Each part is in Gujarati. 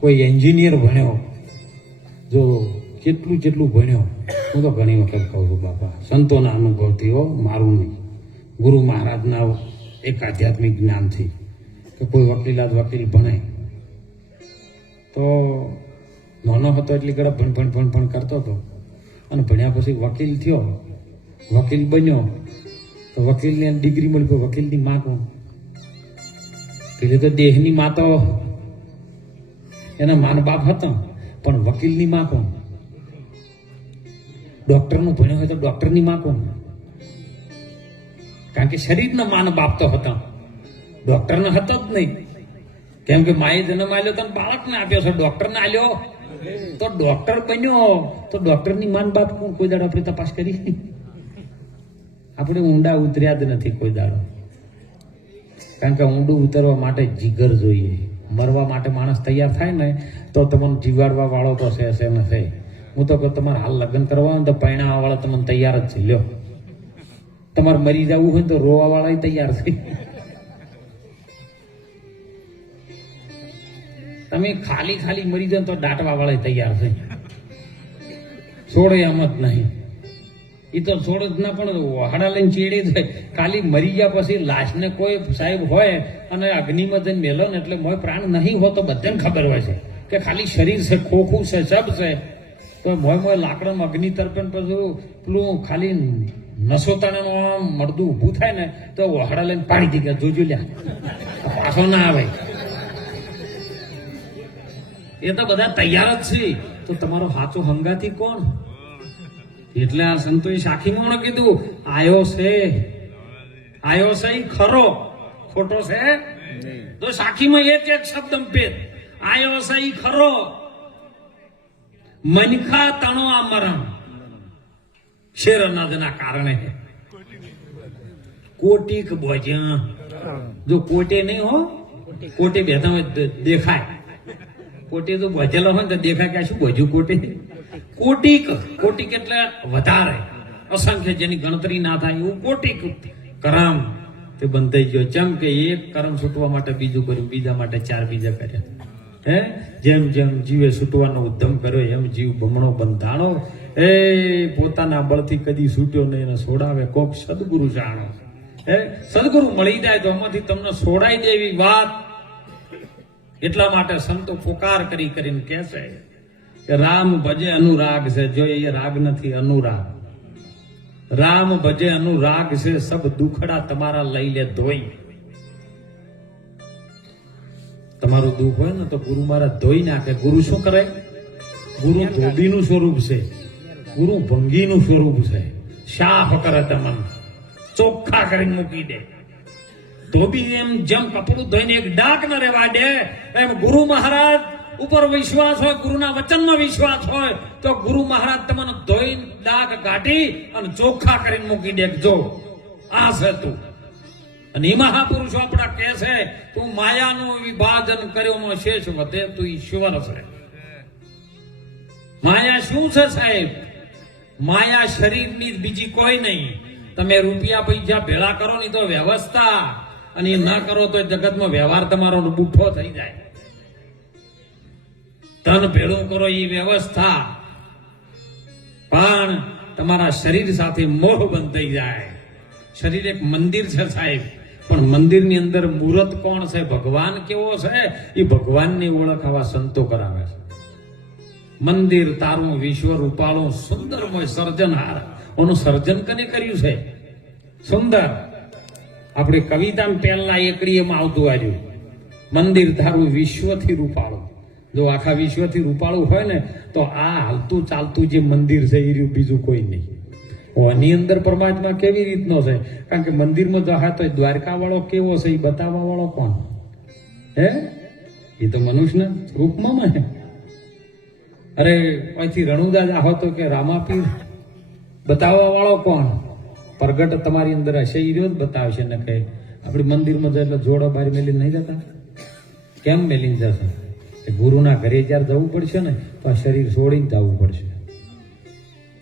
કોઈ એન્જિનિયર ભણ્યો, જો જેટલું ભણ્યો, હું તો ઘણી વખત કહું છું બાપા, સંતોના અનુભવથી હો, મારું નહીં, ગુરુ મહારાજના એક આધ્યાત્મિક જ્ઞાનથી, કે કોઈ વકીલ ભણે તો નાનો હતો એટલી ઘડા ભણ કરતો હતો, અને ભણ્યા પછી વકીલ થયો, વકીલ બન્યો, તો વકીલને ડિગ્રી મળી, વકીલની માં કોણ? પેલી તો દેહની માં તો એના માન બાપ હતો, પણ વકીલની માં કોણ? ડોક્ટરનું ભણ્યો હોય તો ડોક્ટરની માં કોણ? કારણ કે શરીરનો માન બાપ તો હતો, ડોક્ટરનો હતો જ નહીં. કેમ કે માએ જન્મ આલ્યો તો બાળકને આપ્યો છે, ડોક્ટરને આલ્યો તો ડોક્ટર બન્યો, તો ડોક્ટરની માન બાપ કોણ? કોઈ દાડો આપણે તપાસ કરી? આપણે ઊંડા ઉતર્યા જ નથી કોઈ દાડો. કારણ કે ઊંડું ઉતરવા માટે જીગર જોઈએ. મરવા માટે માણસ તૈયાર થાય ને તો તમને જીવાડવા વાળો તો છે નથી. હું તો કહું તમારે હાલ લગ્ન કરવા હોય તો પરણાવવા વાળા તમને તૈયાર જ છે. લ્યો, તમારે મરી જવું હોય તો રોવા વાળા તૈયાર છે. તમે ખાલી મરી જાવ તો દાટવા વાળા તૈયાર છે. છોડે એમ જ નહીં, એ તો છોડ જ ના, પણ હાડા લઈને ચીડી જાય. ખાલી મરી ગયા પછી લાશને કોઈ સાહેબ હોય અને અગ્નિમાં જઈને મેલો ને એટલે મોય પ્રાણ નહીં હોતો બધાને ખબર હોય છે કે ખાલી શરીર છે, ખોખું છે, સબ છે, તો મોય લાકડામાં અગ્નિ તરપે પછી પેલું ખાલી નસોતાણાનું આમ મળદું ઊભું થાય ને તો હાડા લઈને પાડી દી ગયા, જોજો લ્યા પાછો ના આવે. એ તો બધા તૈયાર જ છે. તો તમારો સાચો હંગાથી કોણ? એટલે આ સંતોએ સાખીમાં કીધું, આયો છે ખરો, ખોટો છે તો સાખીમાં એક શબ્દ પેદ, આયો છે ખરો, મનખા તણો આ મરણ, શેર અનાજના કારણે કોટીક બોજ્યા. જો કોટે નહીં હો, કોટે બેઠા હોય દેખાય, કોટી તો ભજેલો હોય તો દેખાય કે શું ભજ્યું કોટી? કોટિક એટલે વધારે, અસંખ્ય, જેની ગણતરી ના થાય એવું કોટિક કરમ તે બંધાઈ ગયો. જેમ કે એક કરમ છૂટવા માટે બીજું કર્યું, બીજા માટે ચાર બીજા કર્યા. જેમ જીવે છૂટવાનો ઉદ્યમ કર્યો એમ જીવ બમણો બંધાણો. પોતાના બળથી કદી છૂટ્યો નહીં, એને છોડાવે કોક સદગુરુ જાણો. સદગુરુ મળી જાય તો આમાંથી તમને છોડાઈ દે એવી વાત. એટલા માટે સંતો પોકાર કરીને કહે છે કે રામ ભજે અનુરાગ છે. જો એ રાગ નથી, અનુરાગ. રામ ભજે અનુરાગ છે, સબ દુખડા તમારા લઈ લે ધોઈ. તમારું દુઃખ હોય ને તો ગુરુ મહારાજ ધોઈ નાખે. ગુરુ શું કરે? ગુરુ ધોબીનું સ્વરૂપ છે, ગુરુ ભંગીનું સ્વરૂપ છે. સાફ કરે, તમને ચોખ્ખા કરીને મૂકી દે. ધોબી એમ જેમ કપડું ધોઈને એક ડાક ન રહેવા દે, એમ ગુરુ મહારાજ ઉપર વિશ્વાસ હોય, ગુરુના વચનમાં વિશ્વાસ હોય તો ગુરુ મહારાજ તમને ધોઈ ડાક કાઢી અને ચોખ્ખા કરીને મૂકી દે. જો આ છે તું. અને એ મહાપુરુષો આપણા કહે છે, તું માયાનું વિભાજન કર્યો શેષ વધે, તું ઈશ્વર છે. માયા શું છે સાહેબ? માયા શરીરની બીજી કોઈ નહીં. તમે રૂપિયા પૈસા ભેળા કરો ને તો વ્યવસ્થા, અને એ ના કરો તો જગતમાં વ્યવહાર તમારો બુઠ્ઠો થઈ જાય. ધન ભેળું કરો એ વ્યવસ્થા, પણ તમારા શરીર સાથે મોહ બંધ થઈ જાય. શરીર એક મંદિર છે સાહેબ, પણ મંદિરની અંદર મૂર્ત કોણ છે? ભગવાન કેવો છે? એ ભગવાનની ઓળખ આવા સંતો કરાવે છે. મંદિર તારું વિશ્વ રૂપાળું સુંદરમય સર્જનહાર. ઓનું સર્જન કને કર્યું છે? સુંદર. આપણે કવિતામાં પહેલા એકડી એમાં આવતું આવ્યું, મંદિર તારું વિશ્વથી રૂપાળું. જો આખા વિશ્વથી રૂપાળું હોય ને તો આ હાલતું ચાલતું જે મંદિર છે એ રહ્યું, બીજું કોઈ નહીં. એની અંદર પરમાત્મા કેવી રીતનો છે? કારણ કે મંદિરમાં જો હા તો દ્વારકા વાળો કેવો છે એ બતાવવા વાળો કોણ? એ તો મનુષ્યના રૂપમાં ને. અરે અહીંથી રણુદા જાહો તો કે રામાપીર બતાવવા વાળો કોણ? પ્રગટ તમારી અંદર હશે એ રહ્યો જ બતાવશે ને. કઈ આપણી મંદિરમાં જાય એટલે જોડો બારી મેલીને નહીં જતા? કેમ મેલીને જશે? ગુરુના ઘરે જયારે જવું પડશે ને તો આ શરીર છોડીને જવું પડશે.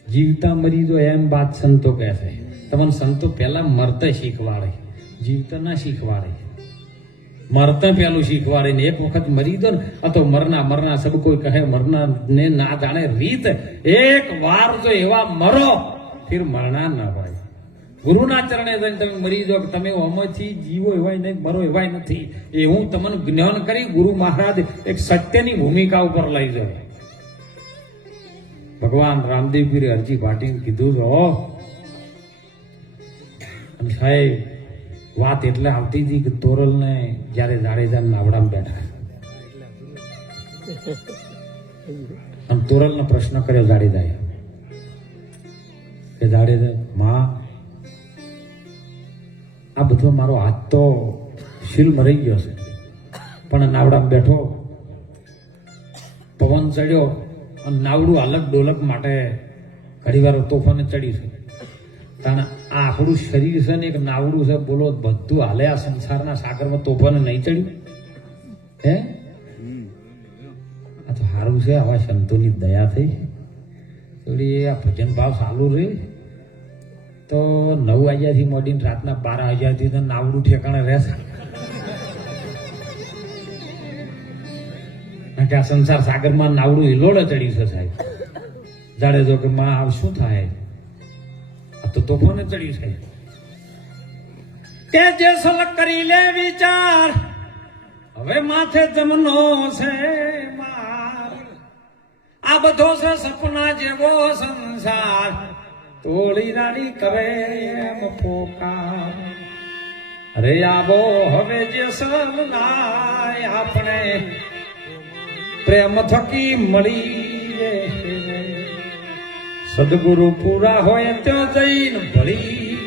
જીવતા મરી જો એમ વાત સંતો કહે છે. તમને સંતો પહેલા મરતા શીખવાડે, જીવતા ના શીખવાડે. મરતા પેલું શીખવાડે ને એક વખત મરી દો ને આ તો મરના સબ કોઈ કહે મરના ને ના જાણે રીત એક વાર જો એવા મરો ફિર મરણા ના ભાઈ ગુરુના ચરણે જઈને તમે મરી જાઓ કે તમે અમથી જીવો એવાય નહીં મરો એવાય નથી એ હું તમને જ્ઞાન કરી ગુરુ મહારાજ એક સત્યની ભૂમિકા ઉપર લઈ જાવ ભગવાન રામદેવ પીરે અરજી ભાટીને કીધું અને સાહેબ વાત એટલે આવતી હતી કે તોરલ ને જયારે જાડેજા નાવડામાં બેઠા અને તોરલ નો પ્રશ્ન કર્યો જાડેજાએ કે જાડેજા માં આ બધો મારો હાથ તો શીલ મરી ગયો છે પણ નાવડામાં બેઠો પવન ચડ્યો અને નાવડું હાલક ડોલક માટે ઘણી વાર તોફાને ચડ્યું છે કારણ આ આપણું શરીર છે ને એક નાવડું છે બોલો બધું હાલે આ સંસારના સાગરમાં તોફાને નહીં ચડ્યું હે આ તો સારું છે આવા સંતોની દયા થઈ થોડી આ ભજન ભાવ ચાલુ રહે તો 9 વાગ્યાથી મોડીને રાતના 12 વાગ્યાથી તો નાવડું ઠેકાણે રહેશે આ સંસાર સાગરમાં નાવડું હિલોળે ચડ્યું છે સાહેબ જાડેજો કે માં આવ શું થાય આ તો તોફાને ચડ્યું છે તે જે સલક કરી લે વિચાર હવે માથે જમનો છે માર આ બધો છે સપના જેવો સંસાર તોડી રાડી કરે એમ પોકાર અરે આવો હવે જે સલનાય આપણે પ્રેમ થકી મળી સદગુરુ પૂરા હોય ત્યાં જઈને ભળી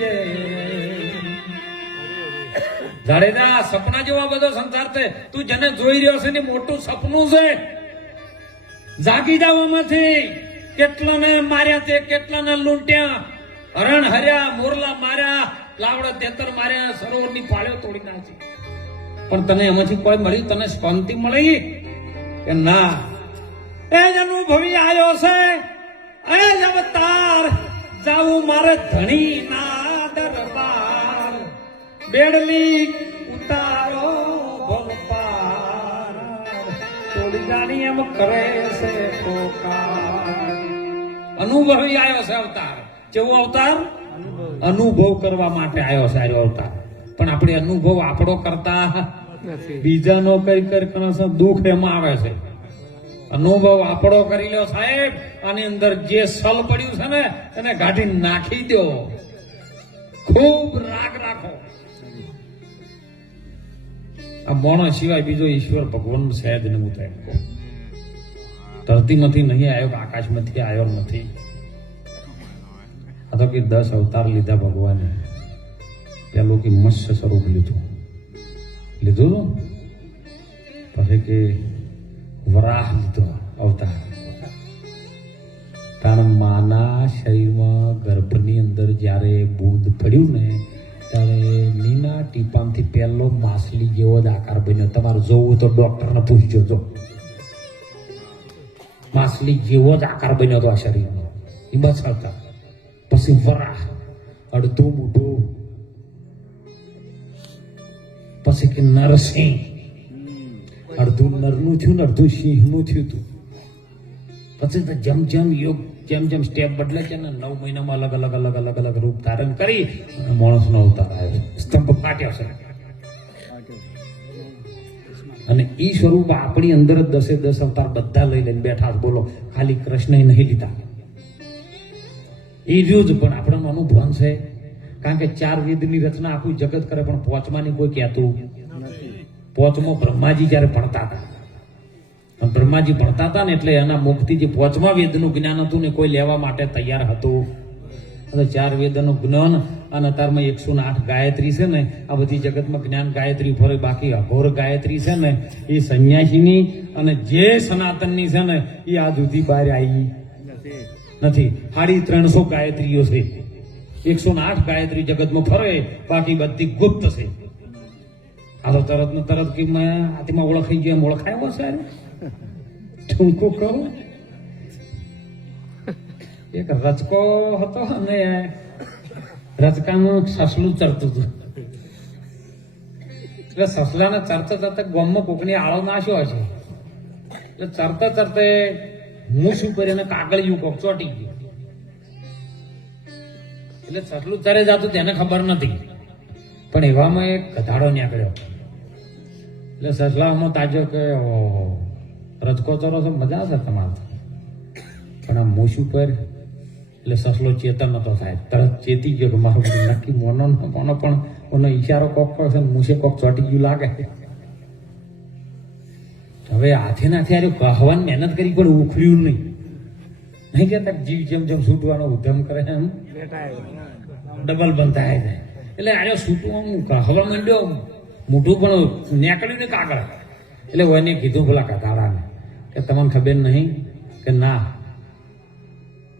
જાડેજા સપના જેવા બધો સંસાર છે તું જેને જોઈ રહ્યો છે ને મોટું સપનું છે જાગી જવામાંથી કેટલાને માર્યા તે કેટલાને લૂંટ્યા હરણ હર્યા મોરલા માર્યા લાવડા તેતર માર્યા સરોવરની પાળ્યો તોડી નાખી પણ તને એમાંથી કોઈ મળ્યું તને શાંતિ મળી કે ના એ જ અનુભવી આવ્યો છે એ જ અવતાર જાવું મારે ધણી ના દરબાર બેડલી ઉતારો ભવપાર થોડી જાણી એમ કરે છે પોકાર અનુભવી આવ્યો છે અવતાર કેવો અવતાર અનુભવ કરવા માટે આવ્યો છે આયો અવતાર પણ આપણે અનુભવ આપણો કરતા બીજાનો કઈ કરે દુઃખ એમાં આવે છે અનુભવ આપણો કરી લ્યો સાહેબ આની અંદર જે સલ પડ્યું છે ને એને ગાઢી નાખી દો ખૂબ રાગ રાખો આ મોણો સિવાય બીજો ઈશ્વર ભગવાન સહેજ ને હું થાય ધરતીમાંથી નહીં આવ્યો આકાશમાંથી આવ્યો નથી આ તો કે 10 અવતાર લીધા ભગવાને પેલું કે મત્સ્ય સ્વરૂપ લીધું પછી કે વરાહ લીધો અવતાર કારણ માના શરીરમાં ગર્ભની અંદર જ્યારે બુદ્ધ પડ્યું ને ત્યારે નીના ટીપામથી પહેલો માછલી જેવો જ આકાર બન્યો તમારે જોવું તો ડોક્ટરને પૂછજો જો માછલી જેવો જ આકાર બન્યો હતો આ શરીરમાં એ બસ કરતા પછી વરાહ અડધું મોઢું પછી કે નરસિંહ અડધું નરનું થયું ને અડધું સિંહનું થયું હતું પછી તો જેમ સ્ટેપ બદલે છે ને 9 મહિનામાં અલગ રૂપ ધારણ કરી માણસનો અવતાર આવ્યો સ્તંભ ફાટ્યો છે અને ઈ સ્વરૂપ આપણી અંદર જ 10 અવતાર બધા લઈ લઈને બેઠા બોલો ખાલી કૃષ્ણએ નહીં લીધા એ રહ્યું જ પણ આપણને અનુભવ છે કારણ કે 4 વેદની રચના આખું જગત કરે પણ પોચમાની કોઈ કહેતું પોચમો બ્રહ્માજી જયારે ભણતા હતા બ્રહ્માજી ભણતા હતા ને એટલે એના મુક્તિ જે પોચમા વેદનું જ્ઞાન હતું ને કોઈ લેવા માટે તૈયાર હતું 4 વેદનું જ્ઞાન અને અત્યારમાં 108 ગાયત્રી છે ને આ બધી જગતમાં જ્ઞાન ગાયત્રી ફરે બાકી અઘોર ગાયત્રી છે ને એ સંન્યાસીની અને જે સનાતનની છે ને એ આ સુધી બહાર આવી નથી 350 ગાયત્રીઓ છે 108 ગાયત્રી જગતમાં ફરે બાકી બધી ગુપ્ત છે આ તો તરત ને તરત કે મેં આમાં ઓળખાઈ ગયો એમ ઓળખાયો છે ટૂંકો કહું એક રચકો હતો અને રચકાનું સસલું ચરતું હતું એટલે સસલાને ચરતા ચરતા ગામમાં કોકની આળો નાશ્યો હશે એટલે ચરતા ચરતે હું શું કરી એને કાગળિયું કોક ચોટી ગયું એટલે સસલું ચરે જતું તેને ખબર નથી પણ એવામાં એક ગધાડો નીકળ્યો એટલે સસલામાં તાજો કે ઓહો રજકો ચરો છો મજા આવશે તમારે પણ આ હું શું કર એટલે સસલો ચેતન નતો થાય તરત ચેતી ગયો કે મારું નક્કી મોનો પણ એનો ઈશારો કોક કરશે મૂસે કોક ચોટી ગયું લાગે હવે હાથે નાથે આરે કહવાની મહેનત કરી પણ ઉખડ્યું નહીં કેતા જીવ જેમ જેમ છૂટવાનો ઉધમ કરે એમ ડબલ બંધાય જાય એટલે આરે છૂટવું કહવા માંડ્યો મોઢું પણ નીકળ્યું ને કાગળ એટલે એને કીધું પેલા કથાડાને કે તમને ખબર નહીં કે ના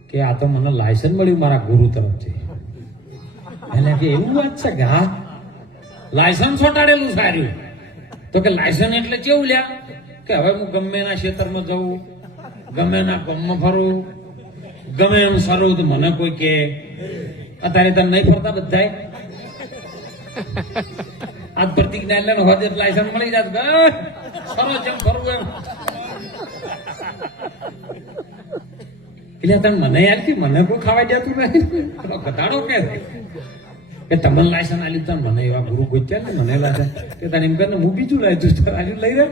કે આ તો મને લાયસન્સ મળ્યું મારા ગુરુ તરફથી એટલે કે એવું વાત છે કે હા લાયસન્સ ચોટાડેલું સાર્યું તો કે લાયસન્સ એટલે કેવું લ્યા કે હવે હું ગમે એના ક્ષેત્રમાં જઉં ગમે એના ગામમાં ફરું ગમે એમ સરું તો મને કોઈ કે અત્યારે તને નહીં ફરતા બધાય આજ પ્રતિક ના હોદે લાયસન્સ મળી જાત સરો જેમ ફરવું એમ એટલે તને મને યાદ કે મને કોઈ ખાવા જતું નહીં ઘટાડો કે તમને લાયસન્સ આલી તને મને એવા ગુરુ ગોત્યા ને મને લાયસન્સ કે તને એમ કરીને હું બીજું લાવ્યું તું આજુ લઈ રહ્યો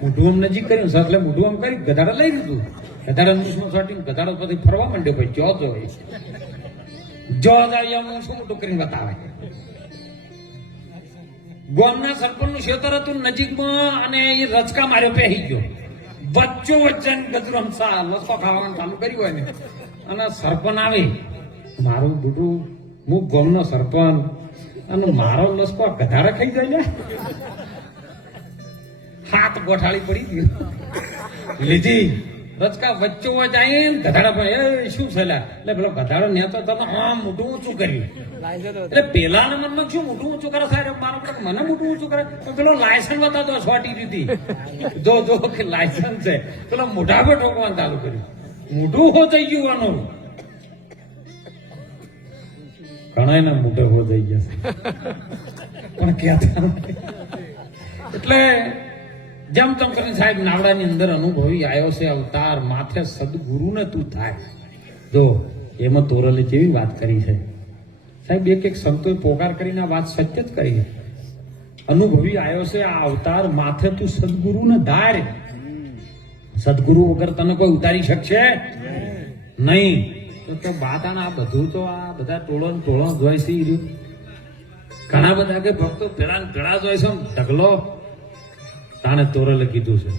મોઢું આમ નજીક કર્યું સર એટલે મોઢું આમ કરી ગધાડો લઈ લીધું ગધાડો મૂછમાં છોટીને ગધાડો પછી ફરવા માંડ્યો ભાઈ જો જાય હું શું મોટું કરીને બતાવે ગામના સરપંચનું ક્ષેત્ર હતું નજીકમાં અને એ રચકા માર્યો પહેરી ગયો વચ્ચો વચ્ચન ગજરમ સા લસો ખાવાનું ચાલુ કર્યું હોય ને અને સરપંચ આવે મારું બુડું હું ગામનો સરપંચ અને મારો લસકો ગધાડા ખાઈ જાય હાથ ગોઠાળી પડી ગયો લીધી રચકા વચ્ચો જાય ને ગધાડા પણ એ શું છે એટલે પેલો ગધાડો નેતો તમે આમ મોઢું ઊંચું કર્યું એટલે પેલાના મનમાં શું મોઢું ઊંચું કરે સાહેબ મારો મને મોઢું ઊંચું કરે તો પેલો લાયસન્સ બતાવતો છોટી દીધી જો કે લાયસન્સ છે પેલો મોઢા પર ઠોકવાનું ચાલુ કર્યું મોઢું હો થઈ ગયું આનું ઘણા એના મોઢે હો થઈ ગયા પણ ક્યાં એટલે જેમ તેમ કરીને સાહેબ નાવડાની અંદર અનુભવી આવ્યો છે અવતાર માથે સદગુરુ ને તું થાય જો એમાં તોરલે કેવી વાત કરી છે સાહેબ એક સંતોએ પોકાર કરીને આ વાત સત્ય જ કરી અનુભવી આવ્યો છે આ અવતાર માથે તું સદગુરુ ને ધાર સદગુરુ વગર તને કોઈ ઉતારી શકશે નહીં તો બાતાના આ બધું તો આ બધા ટોળો જોઈ છે ઘણા બધા કે ભક્તો પેલા પેલા જોઈ છે ઢગલો તાને તોરલે કીધું છે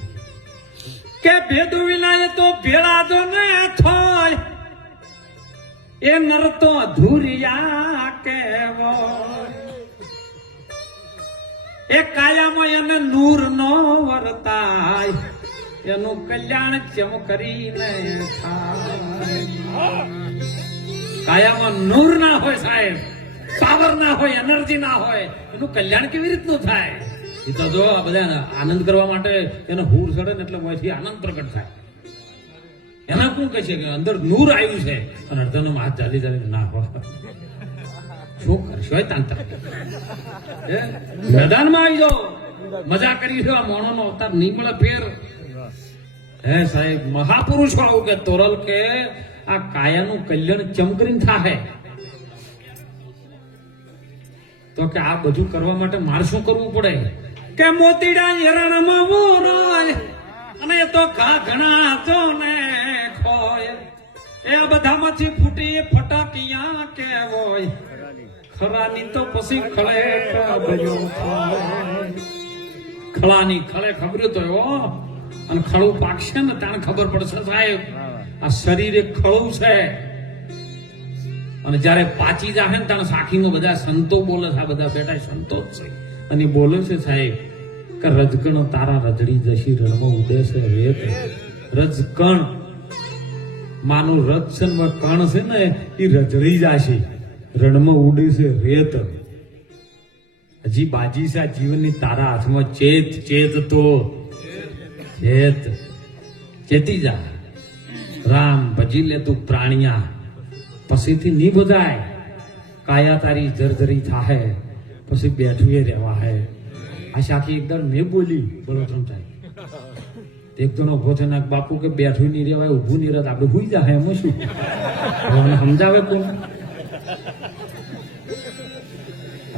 કે ભેદુ વિનાય તો ભેળા જો ને થોય એ નર તો અધૂરિયા કેવો એ કાયામાં એને નૂર નો વર્તાય એનું કલ્યાણ ચમ કરીને થાય કાયામાં નૂર ના હોય સાહેબ પાવર ના હોય એનર્જી ના હોય એનું કલ્યાણ કેવી રીતનું થાય એ તો જો આ બધા આનંદ કરવા માટે એને હૂર ચડે ને એટલે મોંથી આનંદ પ્રગટ થાય એના શું કહે છે કે અંદર નૂર આવ્યું છે અને અડધાનો હાથ ચાલી ના હોય શું કરશો તાંતર મેદાનમાં આવી જાઓ મજા કરી છે આ મોણોનો અવતાર નહીં મળે ફેર હે સાહેબ મહાપુરુષો આવું કે તોરલ કે આ કાયાનું કલ્યાણ ચમકરીને થાય તો કે આ બધું કરવા માટે મારે શું કરવું પડે કે મોતીડા હિરણમાં મોરાય અને એ તો ઘણા જો ને ખોય એ બધામાંથી ફૂટી ફટાકિયા કેવોય ખરાની તો પછી ખળે ભર્યો ખળાની ખળે ખબર્યું તો એવો અને ખળું પાકશે ને તાણે ખબર પડશે સાહેબ આ શરીર એક ખળું છે અને જયારે પાચી જાહે ને તાણે સાખીમાં બધા સંતો બોલે છે આ બધા બેઠા સંતો જ છે અને બોલે છે સાહેબ કે રજકણ તારા રજડી જશી રણમાં ઉડે છે રેત રજકણ માનું રજ છે ને કણ છે ને એ રજડી જશે રણમાં ઉડે છે રેત હજી બાજી છે આ જીવનની તારા હાથમાં ચેત તો ચેતી જા રામ ભજી લે તું પ્રાણિયા પછીથી ની બધાય કાયા તારી જર્જરી થાહે પછી બેઠું એ રહેવા હે આ સાખી એકદમ મેં બોલી બોલો સમજાય એક જણો ઉભો થઈને બાપુ કે બેઠું નહીં રહેવાય ઊભું નહીં રહેત આપણે હુઈ જાય એમાં શું સમજાવે કોણ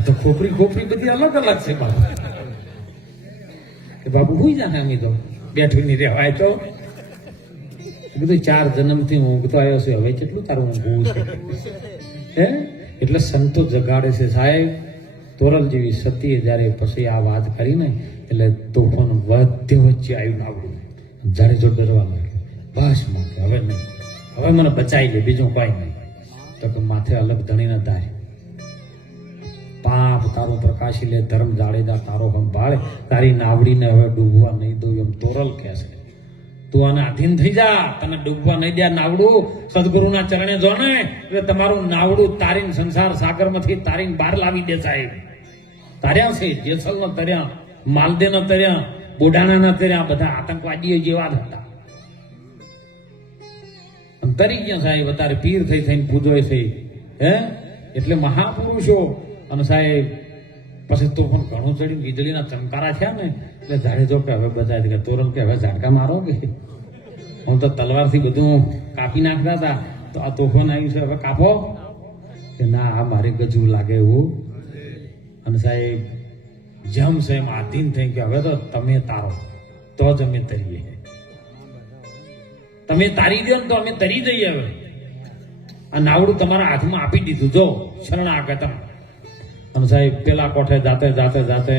તો ખોપરી ખોપરી બધી અલગ અલગ છે બાપુ કે બાપુ હુઈ જાય અમે તો બેઠું નહીં રહેવાય તો બધું 4 જન્મથી ઊંઘતો આવ્યો છે હવે કેટલું તારું ઊંઘવું છે હે એટલે સંતો જગાડે છે સાહેબ તોરલ જેવી સતીએ જ્યારે પછી આ વાત કરીને એટલે તોફાન વચ્ચે આવ્યું આવડું જાડે જો ડરવા માંગ્યો બસ માથે હવે નહીં હવે મને બચાવી લે બીજું કોઈ નહીં તો કે માથે અલગ ધણીને તારે પાપ તારો પ્રકાશી લે ધર્મ જાડેજા તારો સંભાળે તારી નાવડીને હવે ડૂબવા નહીં દઉં એમ તોરલ કહે છે તું આને આધીન થઈ જા તને ડૂબવા નહીં દે નાવડું સદગુરુના ચરણે જોને એટલે તમારું નાવડું તારીને સંસાર સાગરમાંથી તારીને બહાર લાવી દે સાહેબ તર્યા છે જેસલ ન તર્યા માલદે ન તર્યા બોડાણા ન તર્યા બધા આતંકવાદીઓ જેવા જ હતા તરી ગયા સાહેબ અત્યારે પીર થઈ થઈને પૂજોય છે હે એટલે મહાપુરુષો અને સાહેબ પછી તો પણ ઘણું ચડી વીજળીના ચમકારા થયા ને એટલે જાડેજો કે હવે બધા કે તોરણ કે હવે ઝાટકા મારો કે હું તો તલવારથી બધું કાપી નાખતા હતા તો આ તોફાન આવ્યું છે હવે કાપો કે ના આ મારે ગજવું લાગે એવું અને સાહેબ જેમ છે એમ આધીન થઈ કે હવે તો તમે તારો તો જ અમે તરીએ તમે તારી દો ને તો અમે તરી જઈએ હવે આ નાવડું તમારા હાથમાં આપી દીધું જો શરણાગતમ અને સાહેબ પેલા કોઠે જાતે જાતે જાતે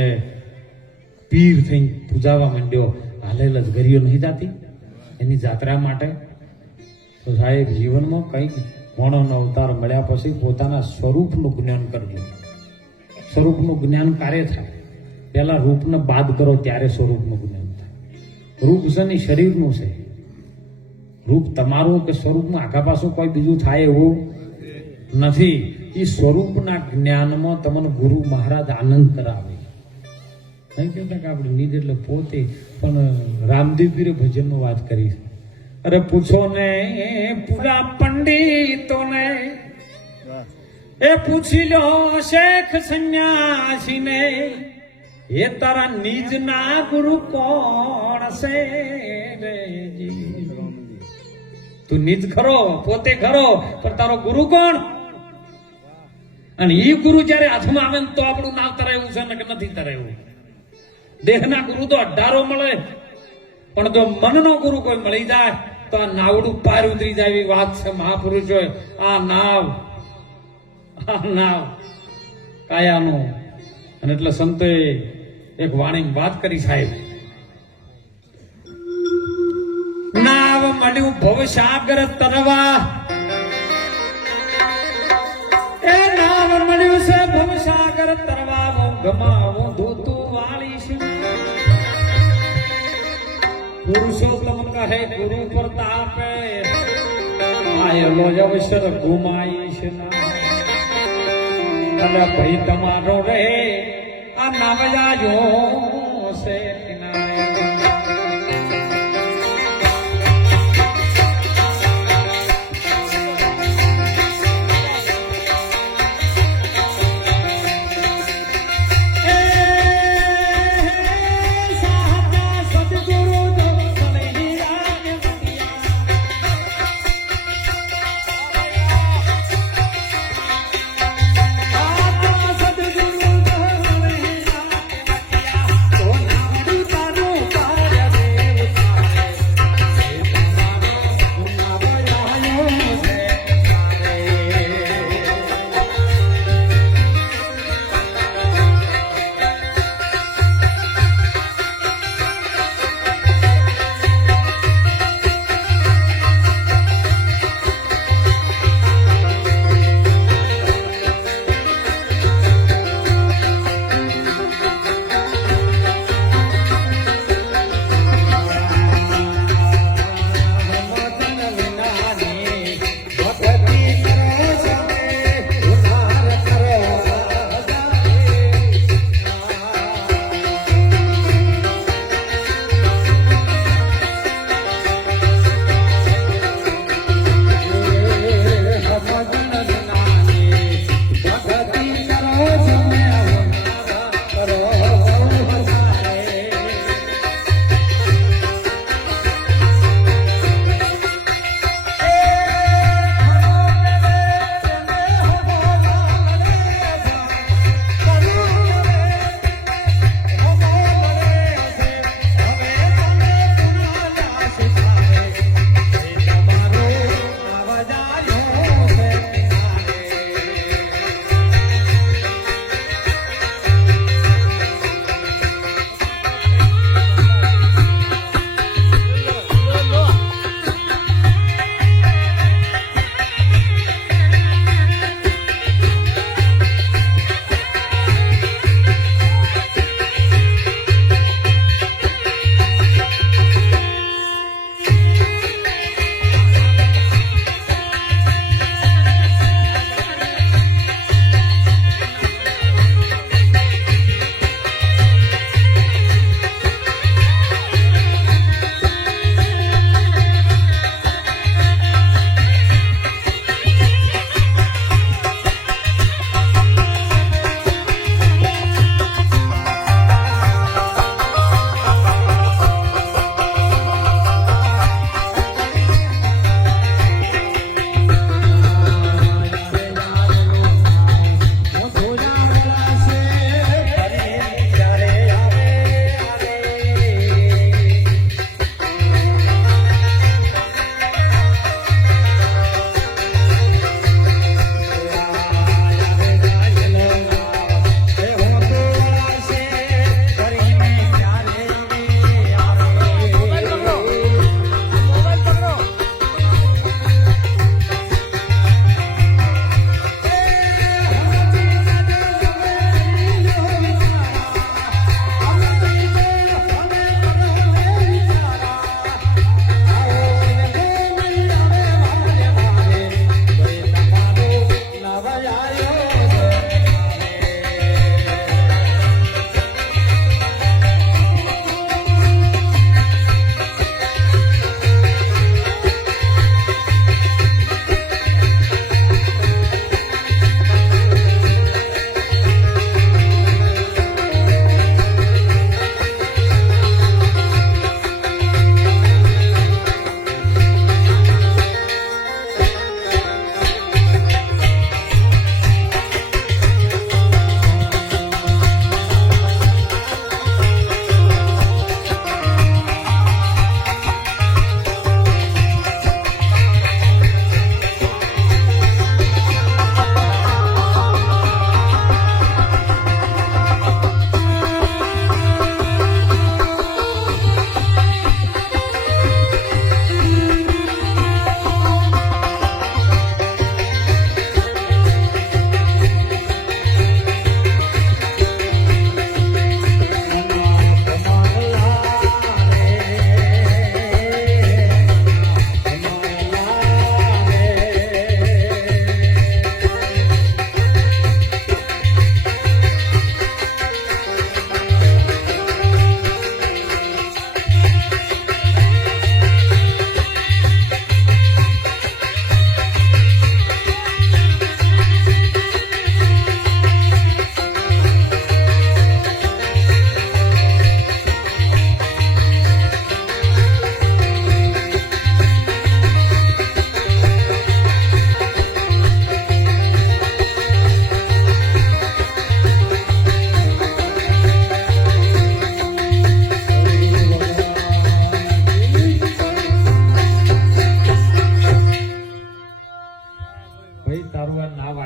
પીર થઈને પૂજાવા માંડ્યો હાલેલ જ ગરીઓ નહીં જાતી એની જાત્રા માટે તો સાહેબ જીવનમાં કંઈક મોણોનો અવતાર મળ્યા પછી પોતાના સ્વરૂપનું જ્ઞાન કરવું સ્વરૂપનું જ્ઞાન કાર્ય થાય પહેલા રૂપને બાદ કરો ત્યારે સ્વરૂપનું જ્ઞાન થાય રૂપ છે ને શરીરનું છે રૂપ તમારું કે સ્વરૂપનું આખા પાછું કોઈ બીજું થાય એવું નથી એ સ્વરૂપના જ્ઞાનમાં તમને ગુરુ મહારાજ આનંદ કરાવે નહીં કહેતા કે આપણે નિજ એટલે પોતે પણ રામદેવપીરે ભજનનો વાત કરી અરે પૂછો ને પૂરા પંડિતોને એ પૂછી લો શેખ સંન્યાસીને એ તારા નિજના ગુરુ કોણ છે રે જી તું નિજ ખરો પોતે ખરો પણ તારો ગુરુ કોણ અને એ ગુરુ જયારે હાથમાં આવે ને તો આપણું નામ તરાયું છે ને કે નથી તરાયું દેહના ગુરુ તો 18 મળે પણ જો મનનો ગુરુ કોઈ મળી જાય તો આ નાવડું પાર ઉતરી જાય એવી વાત છે મહાપુરુષો આ નાવ કાયાનું અને એટલે સંતોએ એક વાણીની વાત કરી સાહેબ નાવ મળ્યું ભવસાગર તરવા એ નાવ મળ્યું છે ભવસાગર તરવા હું ગમાવો ધોતું વાળીશ પુરુષોત્તમ કહે ગુરુ પ્રતાપે આયેલો અવસર ગુમાઈશ ના અને ભાઈ તમારો રે આ નાવજાયો છે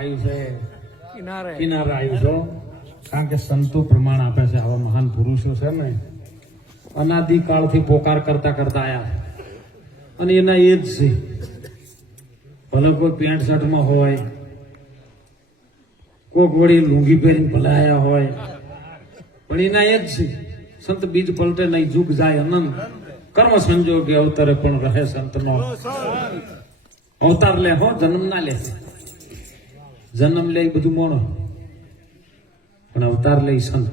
આવ્યું છે કિનારે કિનારે આવ્યું છો કારણ કે સંતો પ્રમાણ આપે છે આવા મહાન પુરુષો છે ને અનાદિકાળથી પોકાર કરતા કરતા આયા અને એના એ જ છે ભલે કોઈ પેન્ટ શર્ટમાં હોય કોક વળી લુંગી પહેરીને ભલે આયા હોય પણ એના એ જ છે સંત બીજ પલટે નહીં જુગ જાય અનંત કર્મ સંજોગે અવતરે પણ રહે સંતનો અવતાર લે હો જન્મ ના લે જન્મ લે બધું મોણો પણ અવતાર લે સંત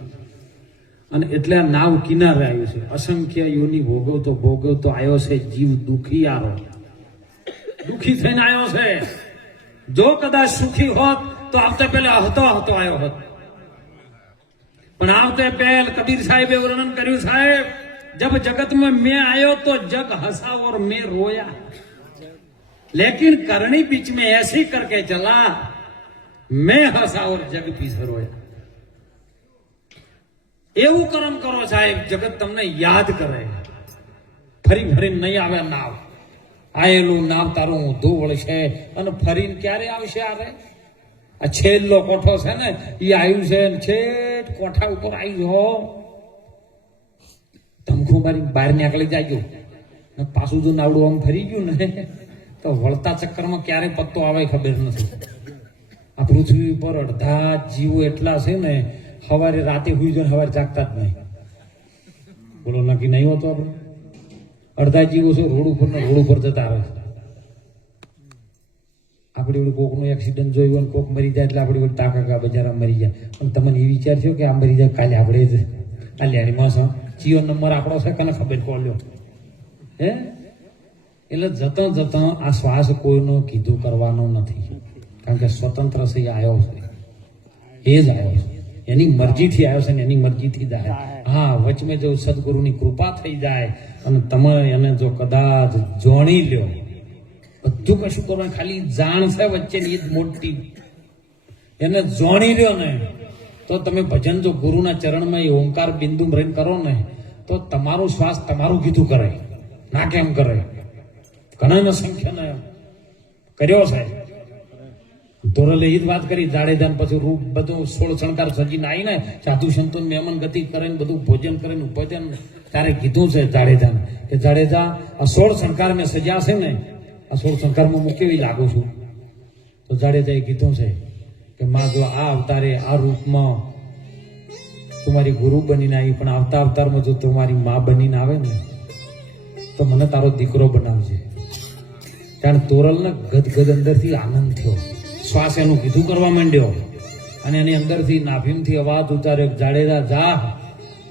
અને એટલે આ નાવ કિનારે આવ્યું છે અસંખ્ય યોની ભોગવતો આવ્યો છે જીવ દુખી આરો દુખી થઈને આવ્યો છે જો કદાચ સુખી હોત તો આવતા પહેલા હતો આવ્યો હોત પણ આવતે પહેલ કબીર સાહેબે વર્ણન કર્યું સાહેબ जब जगत में मैं आयो तो जग हंसा और मैं रोया लेकिन करनी बीच में ऐसी करके चला मैं हंसा और जग पीछे रोया એવું કર્મ કરો સાહેબ જગત તમને યાદ કરે ફરી ફરીને નહીં આવે નાવ આયેલું નાવ તારું ઊંધું વળશે અને ફરીને ક્યારે આવશે આવે આ છેલ્લો કોઠો છે ને એ આવ્યું છે છેટ કોઠા ઉપર આવ્યો ધમખું મારી બહાર નીકળી જાય પાછું જો નાવડું આમ ફરી ગયું ને તો વળતા ચક્કરમાં ક્યારે પત્તો આવે ખબર નથી આ પૃથ્વી ઉપર અડધા જીવો એટલા છે ને સવારે રાતે હુઈ જાય સવારે જાગતા જ નહીં બોલો નક્કી નહીં હોતો આપણે અડધા જીવો છે રોડ ઉપર જતા આવે છે આપણે કોકનું એક્સિડન્ટ જોયું કોક મરી જાય એટલે આપણે તાકા બજારા મરી જાય પણ તમને એ વિચાર થયો કે આ મરી જાય કાલે આપણે જ આ લેણીમાં છો જીઓ નંબર આપણો છે કને ખબર કોલ્યો હે એટલે જતો આ શ્વાસ કોઈનો કીધું કરવાનો નથી કારણ કે સ્વતંત્ર છે આવ્યો છે એ જ આવ્યો છે એની મરજીથી આવ્યો છે ને એની મરજીથી જાય હા વચમે જો સદગુરુની કૃપા થઈ જાય અને તમે એને જો કદાચ જોણી લ્યો બધું કશું કરવાનું ખાલી જાણ છે વચ્ચેની એ જ મોટી એને જોણી લ્યો ને તો તમે ભજન જો ગુરુના ચરણમાં એ ઓંકાર બિંદુ રહીને કરો ને તો તમારું શ્વાસ તમારું કીધું કરે ના કેમ કરે ઘણા સંખ્યાને કર્યો છે ધોરલે એ જ વાત કરી જાડેજાન પછી રૂપ બધું 16 શણગાર સજીને આવીને સાધુ સંતો મહેમાન ગતિ કરીને બધું ભોજન કરીને ભોજન ત્યારે કીધું છે જાડેજાન કે જાડેજા આ 16 શણગાર મેં સજ્યા છે ને આ 16 શણગારમાં હું કેવી લાગુ છું તો જાડેજાએ કીધું છે કે માં જો આ અવતારે આ રૂપમાં તમારી ગુરુ બનીને આવી પણ આવતા અવતારમાં જો તમારી માં બનીને આવે ને તો મને તારો દીકરો બનાવજે કારણ તોરલને ગદગદ અંદરથી આનંદ થયો શ્વાસ એનું કીધું કરવા માંડ્યો અને એની અંદરથી નાભીમથી અવાજ ઉચ્ચાર્યો જાડેજા જા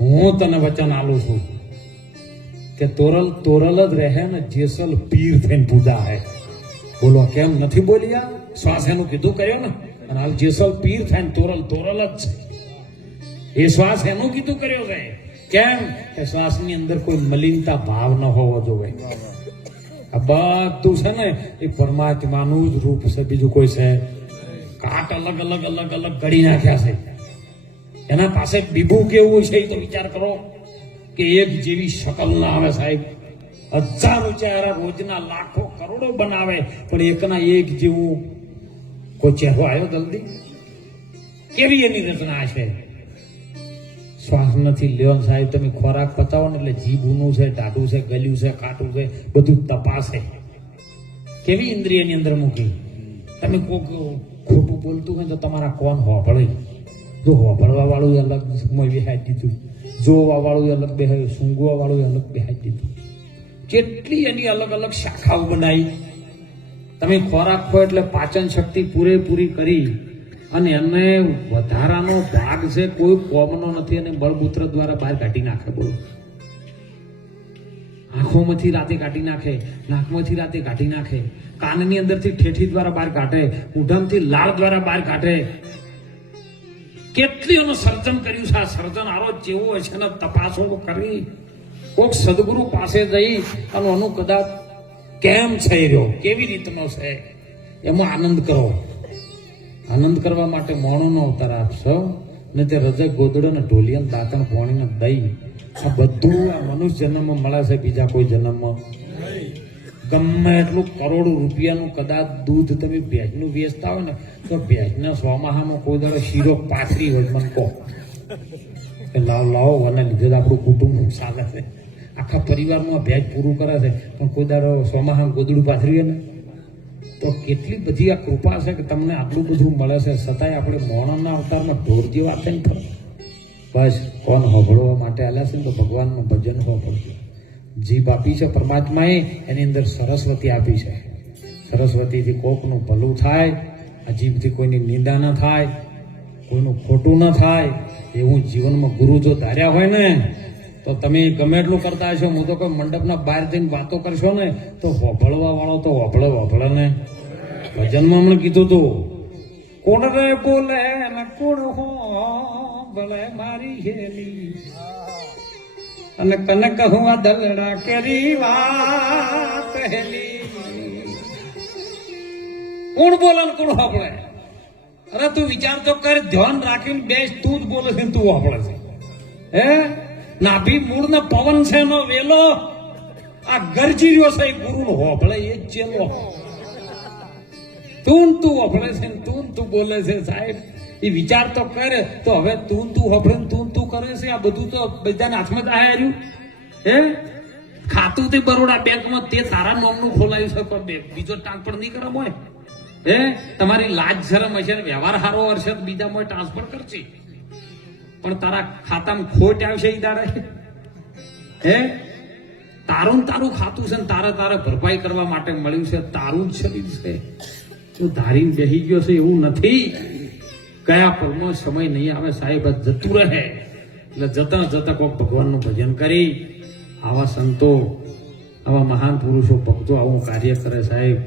હું તને વચન આલું છું કે તોરલ જ રહે ને જેસલ પીર થઈને પૂજા હે બોલો કેમ નથી બોલ્યા શ્વાસ એનું કીધું કર્યો ને અને હાલ જેસલ પીર થાય ને તોરલ જ છે એ શ્વાસ એનું કીધું કર્યો છે કેમ કે શ્વાસની અંદર કોઈ મલિનતા ભાવ ન હોવો જોઈએ આ બધું છે ને એ પરમાત્માનું જ રૂપ છે બીજું કોઈ છે કાટ અલગ ઘડી નાખ્યા છે એના પાસે બીબું કેવું છે એ તો વિચાર કરો કે એક જેવી શકલ ના આવે સાહેબ હજારો ચહેરા રોજના લાખો કરોડો બનાવે પણ એકના એક જેવું કોઈ ચહેરો આવ્યો જલ્દી કેવી એની રચના છે શ્વાસ નથી લેવાનું સાહેબ તમે ખોરાક પચાવો ને એટલે જીભ ઊનું છે ટાઢું છે ગલ્યું છે કાટું છે બધું તપાસે કેવી ઇન્દ્રિયની અંદર મૂકી તમે કોક ખોટું બોલતું હોય તો તમારા કોણ હોભળે જો હોભળવા વાળું અલગ બેહાડી દીધું જોવા વાળું અલગ બેહાડ્યું સૂંઘવા વાળું અલગ બેહાડી દીધું કેટલી એની અલગ શાખાઓ બનાવી તમે ખોરાક ખો એટલે પાચન શક્તિ પૂરેપૂરી કરી અને એને વધારાનો ભાગ છે કોઈ કોમનો નથી અને બળમૂત્ર દ્વારા બહાર કાઢી નાખે બોલો આંખોમાંથી રાતે કાઢી નાખે નાકમાંથી રાતે કાઢી નાખે કાનની અંદરથી ઠેઠી દ્વારા બહાર કાઢે ઉઢામથી લાળ દ્વારા બહાર કાઢે કેટલી એનું સર્જન કર્યું છે આ સર્જન આરો જેવો હોય છે ને તપાસો કરી કોક સદગુરુ પાસે જઈ અને એનું કદાચ કેમ થઈ રહ્યો કેવી રીતનો છે એમાં આનંદ કરો આનંદ કરવા માટે મોણોનો અવતાર આપશો ને તે રજક ગોદડો ને ઢોલિયા દાંતણ પોણીને દઈ આ બધું આ મનુષ્ય જન્મમાં મળે છે બીજા કોઈ જન્મમાં ગમે એટલું કરોડો રૂપિયાનું કદાચ દૂધ તમે ભેજનું વેચતા હોય ને તો ભેજના સોમાહામાં કોઈ દાડો શીરો પાથરી હોય મને કહો કે લાવો આના લીધે તો આપણું કુટુંબ ચાલે છે, આખા પરિવારમાં ભેજ પૂરું કરે છે, પણ કોઈ દાડો સોમાહામાં ગોદડું પાથરીએ ને તો કેટલી બધી આ કૃપા છે કે તમને આટલું બધું મળે છે, છતાંય આપણે મોણના અવતારમાં ઢોર જેવા થઈને ફરે. બસ કોણ હોભળવા માટે આલ્યા છે ને તો ભગવાનનું ભજન હોભળજો. જીભ આપી છે પરમાત્માએ, એની અંદર સરસ્વતી આપી છે. સરસ્વતીથી કોકનું ભલું થાય, આ જીભથી કોઈની નિંદા ન થાય, કોઈનું ખોટું ન થાય, એવું જીવનમાં ગુરુ જો ધાર્યા હોય ને તો તમે ગમે એટલું કરતા હશો. હું તો કોઈ મંડપના બહાર જઈને વાતો કરશો ને તો હોભળવા વાળો તો હોભળે ને. ભજનમાં મને કીધું તું, કોણ રે બોલે ને કોણ હો ભલે મારી હેલી અને કનક હુआ દલડા કેરી વાત હેલી. કોણ બોલે ને કોણ હોભળે? અરે તું વિચાર તો કર, ધ્યાન રાખીને બેસ. તું જ બોલે છે તું હોભળે છે. હે નાભી મૂળ ને પવન છે નો વેલો આ ગરજી રહ્યો છે, ગુરુ નો હોભળે એ જ ચેલો. તું હોભળે છે ને તું બોલે છે સાહેબ. એ વિચાર તો કર. તો હવે તું હોભળે ને તું કરે છે, આ બધું તો બધાના હાથમાં જ આવ્યું. હે ખાતું તે બરોડા બેંકમાં તે તારા નામનું ખોલાયું છે, પણ બીજો ટ્રાન્સફર નહીં કરે હોય. હે તમારી લાજ શરમ હશે ને વ્યવહાર સારો હશે બીજા મોય ટ્રાન્સફર કરશે, પણ તારા ખાતામાં ખોટ આવશે એ દાડે. હે તારું ખાતું છે ને તારે ભરપાઈ કરવા માટે મળ્યું છે, તારું જ શરીર છે. તું ધારીને બેસી ગયો છે એવું નથી. કયા પળનો સમય નહીં આવે સાહેબ, જતું રહે. એટલે જતા કોઈક ભગવાનનું ભજન કરી આવા સંતો, આવા મહાન પુરુષો, ભક્તો આવું કાર્ય કરે સાહેબ.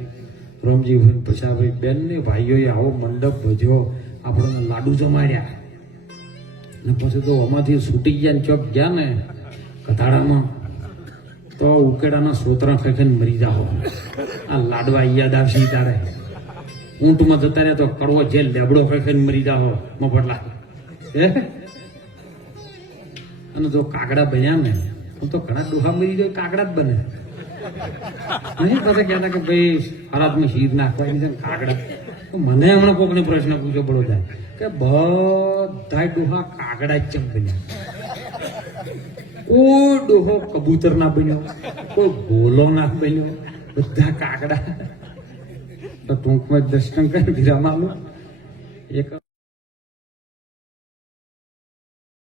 રોમજીભાઈ, પછાભાઈ, બેન ને ભાઈઓએ આવો મંડપ ભજ્યો, આપણને લાડુ જમાડ્યા ને પછી તો આમાંથી છૂટી ગયા ને ચોક ગયા ને કથાડામાં તો ઉકેડાના સોતરા ખેંચીને મરી જાઓ. આ લાડવા યાદ આવશે તારે. ઊંટમાં જતા રહ્યા તો કડવો જેલ લેબડો ખેંચીને મરી જાઓ મફતલા. અને જો કાગડા બન્યા ને તો ઘણા ડોહા મરી જાય, કાગડા જ બને નહીં. પછી કહેતા કે ભાઈ હરાતમાં શીર નાખવાની કાગડા. મને હમણાં કોકને પ્રશ્ન પૂછ્યો બળોદા કે બધા ડોહા કાગડા જ ચમ બન્યા. કોઈ ડોહો કબૂતર ના બન્યો, કોઈ ગોલો ના બન્યો, બધા કાગડા. તો ટૂંકમાં દર્શન કરી વિરામ આલું. એક